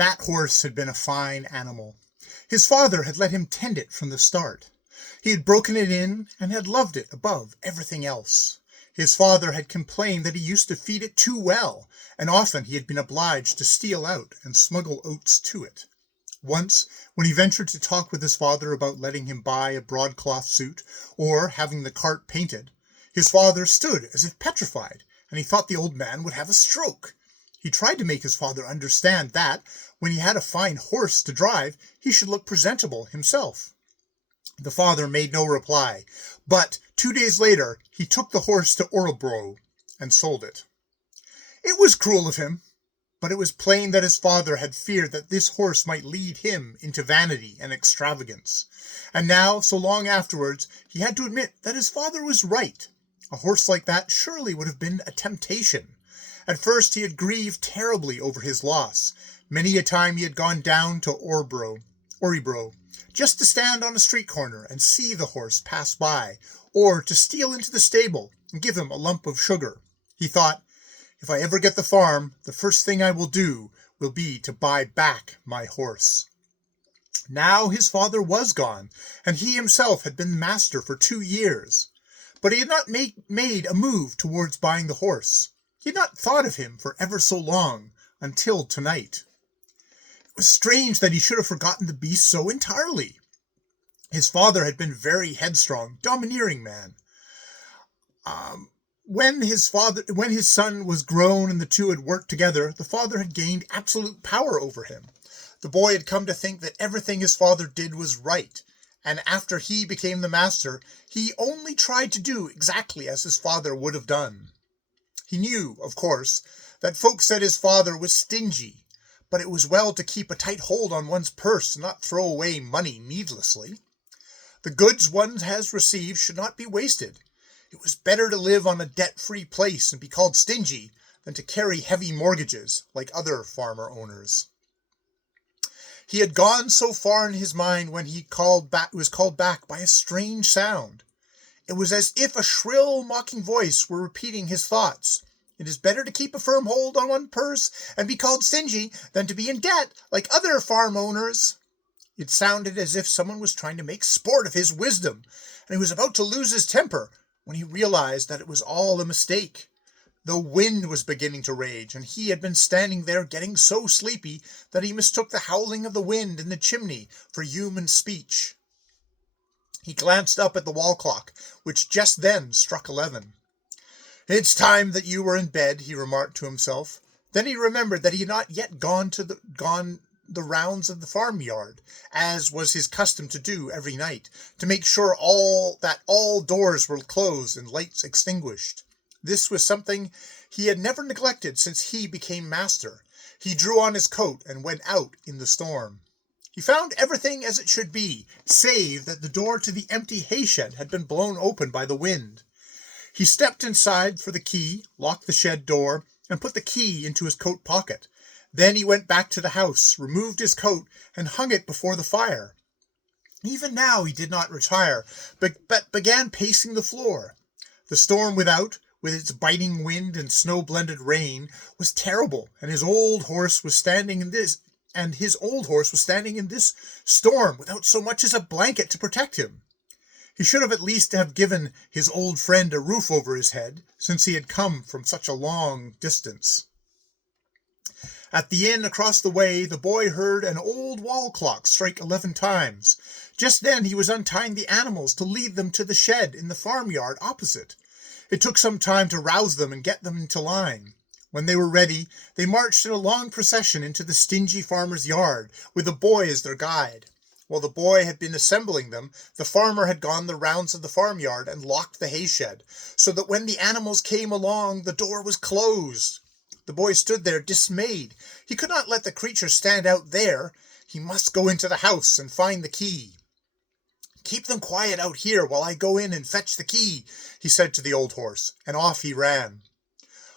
That horse had been a fine animal. His father had let him tend it from the start. He had broken it in and had loved it above everything else. His father had complained that he used to feed it too well, and often he had been obliged to steal out and smuggle oats to it. Once, when he ventured to talk with his father about letting him buy a broadcloth suit or having the cart painted, his father stood as if petrified, and he thought the old man would have a stroke. He tried to make his father understand that, when he had a fine horse to drive, he should look presentable himself. The father made no reply, but 2 days later he took the horse to Örebro and sold it. It was cruel of him, but it was plain that his father had feared that this horse might lead him into vanity and extravagance. And now, so long afterwards, he had to admit that his father was right. A horse like that surely would have been a temptation. At first he had grieved terribly over his loss. Many a time he had gone down to Örebro, just to stand on a street corner and see the horse pass by, or to steal into the stable and give him a lump of sugar. He thought, if I ever get the farm, the first thing I will do will be to buy back my horse. Now his father was gone, and he himself had been master for 2 years. But he had not made a move towards buying the horse. He had not thought of him for ever so long, until tonight. It was strange that he should have forgotten the beast so entirely. His father had been a very headstrong, domineering man. When his son was grown and the two had worked together, the father had gained absolute power over him. The boy had come to think that everything his father did was right, and after he became the master, he only tried to do exactly as his father would have done. He knew, of course, that folks said his father was stingy, but it was well to keep a tight hold on one's purse and not throw away money needlessly. The goods one has received should not be wasted. It was better to live on a debt-free place and be called stingy than to carry heavy mortgages like other farmer owners. He had gone so far in his mind when he was called back by a strange sound. It was as if a shrill, mocking voice were repeating his thoughts. It is better to keep a firm hold on one purse and be called stingy than to be in debt like other farm owners. It sounded as if someone was trying to make sport of his wisdom, and he was about to lose his temper when he realized that it was all a mistake. The wind was beginning to rage, and he had been standing there getting so sleepy that he mistook the howling of the wind in the chimney for human speech. He glanced up at the wall clock, which just then struck 11. "It's time that you were in bed," he remarked to himself. Then he remembered that he had not yet gone the rounds of the farmyard, as was his custom to do every night, to make sure that all doors were closed and lights extinguished. This was something he had never neglected since he became master. He drew on his coat and went out in the storm. He found everything as it should be, save that the door to the empty hay-shed had been blown open by the wind. He stepped inside for the key, locked the shed door, and put the key into his coat pocket. Then he went back to the house, removed his coat, and hung it before the fire. Even now he did not retire, but began pacing the floor. The storm without, with its biting wind and snow-blended rain, was terrible, and his old horse was standing in this storm without so much as a blanket to protect him. He should have at least have given his old friend a roof over his head, since he had come from such a long distance. At the inn across the way, the boy heard an old wall clock strike 11 times. Just then he was untying the animals to lead them to the shed in the farmyard opposite. It took some time to rouse them and get them into line. When they were ready, they marched in a long procession into the stingy farmer's yard, with the boy as their guide. While the boy had been assembling them, the farmer had gone the rounds of the farmyard and locked the hay-shed, so that when the animals came along, the door was closed. The boy stood there dismayed. He could not let the creatures stand out there. He must go into the house and find the key. "Keep them quiet out here while I go in and fetch the key," he said to the old horse, and off he ran.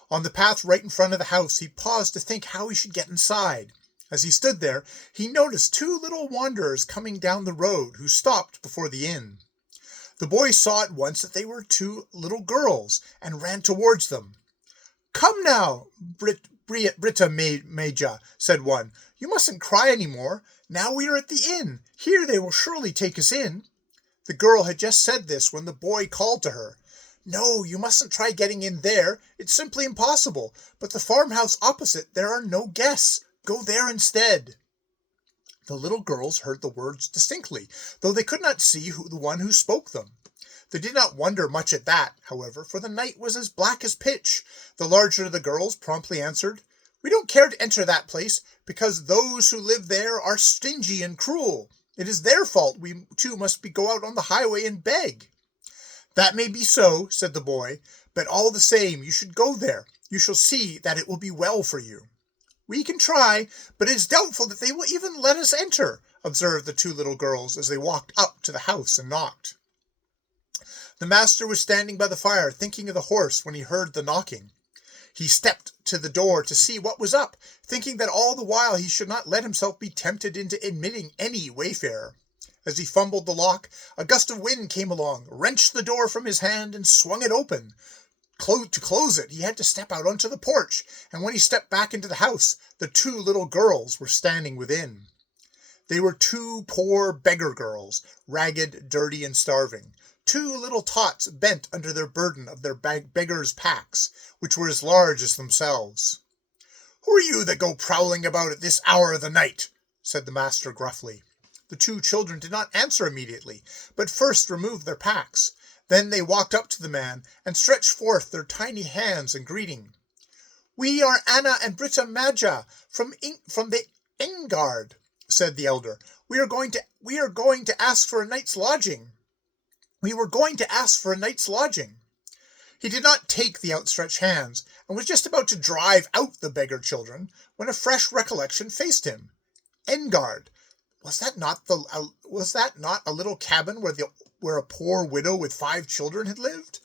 On the path right in front of the house, he paused to think how he should get inside. As he stood there, he noticed 2 little wanderers coming down the road who stopped before the inn. The boy saw at once that they were 2 little girls and ran towards them. "Come now, Britta Major, said one. You mustn't cry any more. Now we are at the inn. Here they will surely take us in. The girl had just said this when the boy called to her. No, you mustn't try getting in there. It's simply impossible. But the farmhouse opposite, there are no guests. Go there instead. The little girls heard the words distinctly, though they could not see the one who spoke them. They did not wonder much at that, however, for the night was as black as pitch. The larger of the girls promptly answered, We don't care to enter that place, because those who live there are stingy and cruel. It is their fault we too must go out on the highway and beg. That may be so, said the boy, but all the same you should go there. You shall see that it will be well for you. We can try, but it is doubtful that they will even let us enter, observed the two little girls as they walked up to the house and knocked. The master was standing by the fire, thinking of the horse, when he heard the knocking. He stepped to the door to see what was up, thinking that all the while he should not let himself be tempted into admitting any wayfarer. As he fumbled the lock, a gust of wind came along, wrenched the door from his hand, and swung it open. To close it, he had to step out onto the porch, and when he stepped back into the house, the two little girls were standing within. They were two poor beggar girls, ragged, dirty, and starving. Two little tots bent under their burden of their beggars' packs, which were as large as themselves. Who are you that go prowling about at this hour of the night? Said the master gruffly. The two children did not answer immediately, but first removed their packs. Then they walked up to the man and stretched forth their tiny hands in greeting. We are Anna and Britta Major from the Engard, said the elder. We are going to ask for a night's lodging. We were going to ask for a night's lodging. He did not take the outstretched hands, and was just about to drive out the beggar children, when a fresh recollection faced him. Engard, was that not a little cabin where a poor widow with 5 children had lived?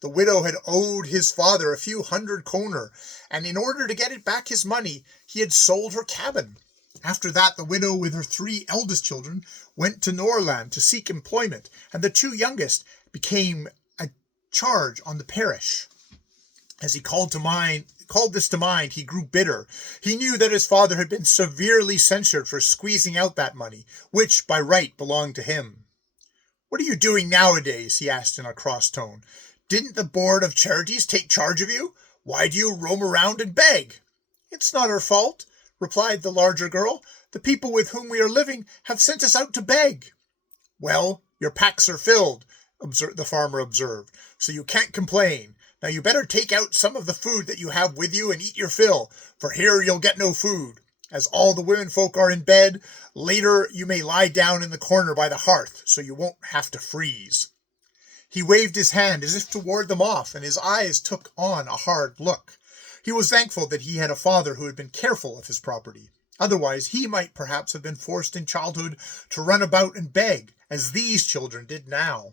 The widow had owed his father a few 100 kroner, and in order to get it back his money, he had sold her cabin. After that, the widow with her 3 eldest children went to Norrland to seek employment, and the 2 youngest became a charge on the parish. As he called this to mind, he grew bitter. He knew that his father had been severely censured for squeezing out that money, which by right belonged to him. What are you doing nowadays? He asked in a cross tone. Didn't the Board of Charities take charge of you? Why do you roam around and beg? It's not our fault, replied the larger girl. The people with whom we are living have sent us out to beg. Well, your packs are filled, the farmer observed, so you can't complain. Now you better take out some of the food that you have with you and eat your fill, for here you'll get no food. As all the women folk are in bed, later you may lie down in the corner by the hearth, so you won't have to freeze. He waved his hand as if to ward them off, and his eyes took on a hard look. He was thankful that he had a father who had been careful of his property. Otherwise he might perhaps have been forced in childhood to run about and beg, as these children did now.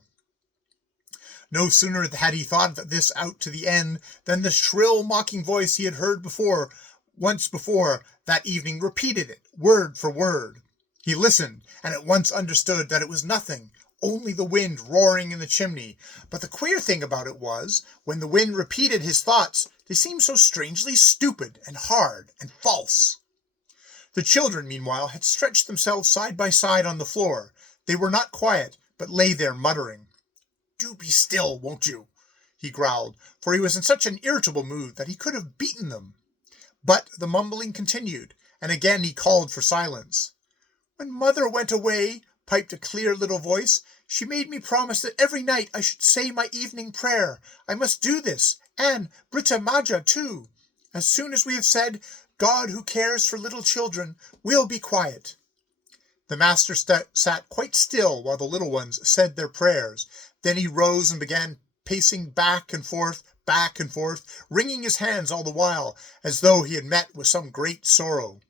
No sooner had he thought this out to the end than the shrill mocking voice he had heard once before that evening repeated it, word for word. He listened, and at once understood that it was nothing, only the wind roaring in the chimney. But the queer thing about it was, when the wind repeated his thoughts, they seemed so strangely stupid and hard and false. The children, meanwhile, had stretched themselves side by side on the floor. They were not quiet, but lay there muttering. Do be still, won't you? He growled, for he was in such an irritable mood that he could have beaten them. But the mumbling continued, and again he called for silence. When Mother went away, piped a clear little voice, she made me promise that every night I should say my evening prayer. I must do this, and Britta Major too. As soon as we have said, God who cares for little children, will be quiet. The master sat quite still while the little ones said their prayers. Then he rose and began pacing back and forth, wringing his hands all the while, as though he had met with some great sorrow.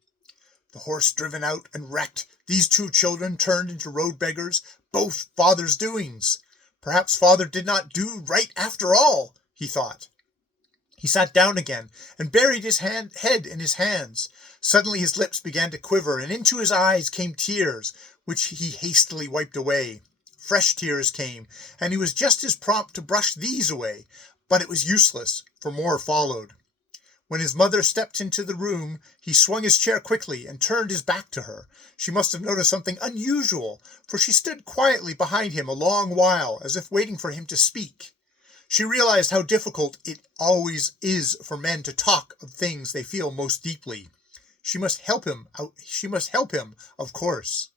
The horse driven out and wrecked, these 2 children turned into road beggars, both father's doings. Perhaps father did not do right after all, he thought. He sat down again and buried his head in his hands. Suddenly his lips began to quiver, and into his eyes came tears, which he hastily wiped away. Fresh tears came, and he was just as prompt to brush these away, but it was useless, for more followed. When his mother stepped into the room, he swung his chair quickly and turned his back to her. She must have noticed something unusual, for she stood quietly behind him a long while, as if waiting for him to speak. She realized how difficult it always is for men to talk of things they feel most deeply. She must help him, of course.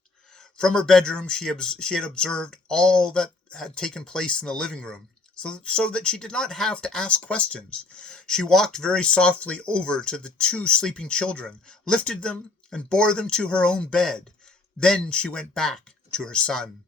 From her bedroom, she had observed all that had taken place in the living room, so that she did not have to ask questions. She walked very softly over to the two sleeping children, lifted them, and bore them to her own bed. Then she went back to her son.